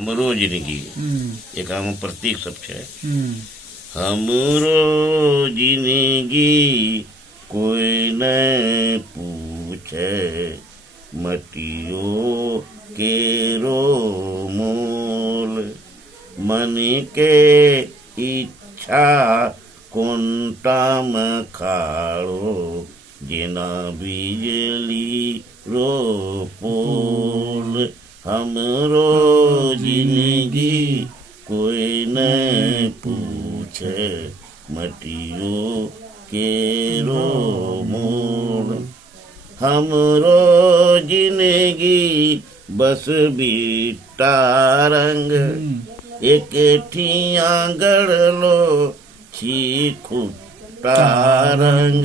हमरो जिंदगी एक हम प्रतीक सब है। हमरो जिंदगी कोई न पूछे, मटियो केरो मोल। मन के इच्छा कोंटाम खाड़ो, जिना बिजली रो पोल। हमरो जिंदगी कोई न पूछे, मटियो केरो मोल। हमरो जिंदगी बस बीटा रंग, एक ठिया गड़लो छी खुट्टा रंग।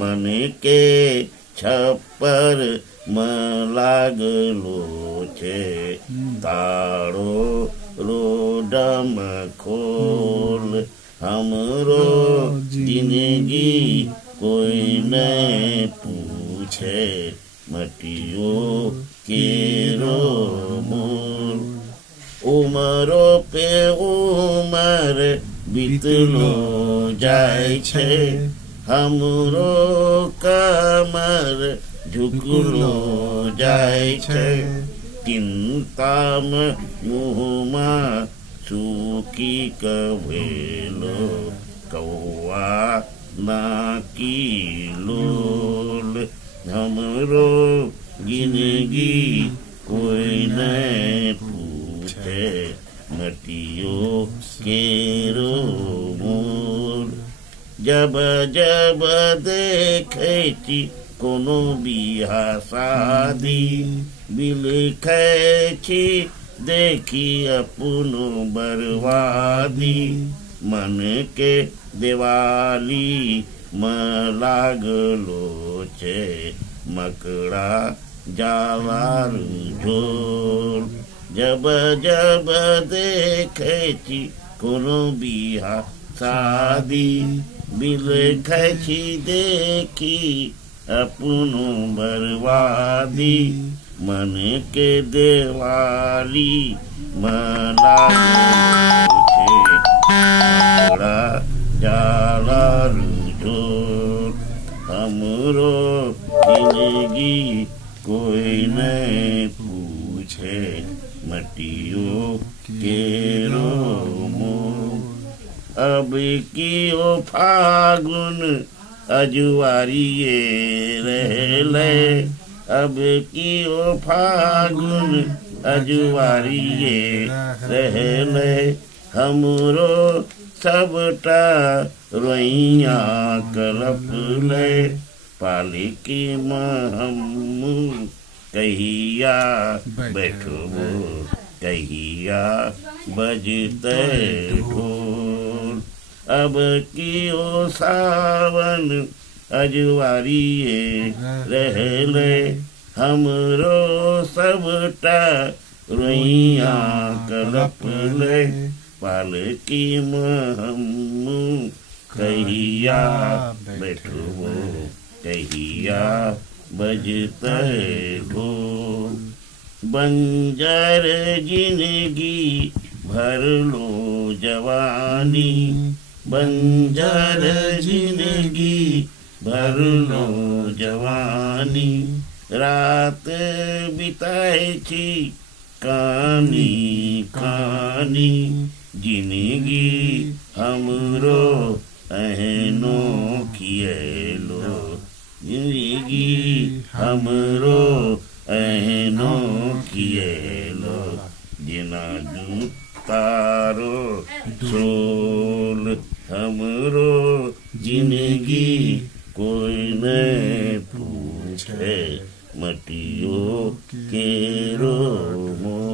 मन के छप्पर म लागलो छे, ताड़ो रोडम खोल। हमरो जिंदगी कोई न पूछे, मटियो केरो मोल। उमरो पे उमर बीतलो जाय छे, हमरो कमर झुकलो जाय छे। चिंताम मुहमा सूखी कवेलो, कौआ नाकी लोल। हमरो जिंदगी कोई न पूछे, मटियो केरो मोल। जब जब देखे छी कोनो बिहा शादी, बिलखे छी देखी अपनो बर्बादी। मन के दिवाली म लागलो छे, मकड़ा जावार झोल। जब जब देखे छी कोनो बिहा शादी, बिलखे छी देखी अपनो बर्बादी। मन के दिवाली म लागलो छे, मकड़ा जावार झोल। हमरो जिंदगी कोई न पूछे, मटियो केरो मोल। अब कियो फागुन अजुआरिये रहले, अब कियो फागुन अजुआरिये रहले। हमरो सबटा रोइया कलपले, पालिकी में हम कहिया बैठबो, कहिया बजते ढोल। अब कियो सावन अजुआरिये रहले, हमरो सबटा रोइया कलपले। पालकी में हम कहिया बैठबो, कहिया बजते ढोल। बंजर जिंदगी भरलो जवानी, बंजर जिंदगी भरलो जवानी। रात बिताई छी कानी कानी, जिंदगी हमरो एहनो खियलो। जिंदगी हमरो एहनो खियलो, जिना जूतारो सोल। हमरो जिंदगी कोई न पूछे, मटियो केरो मोल।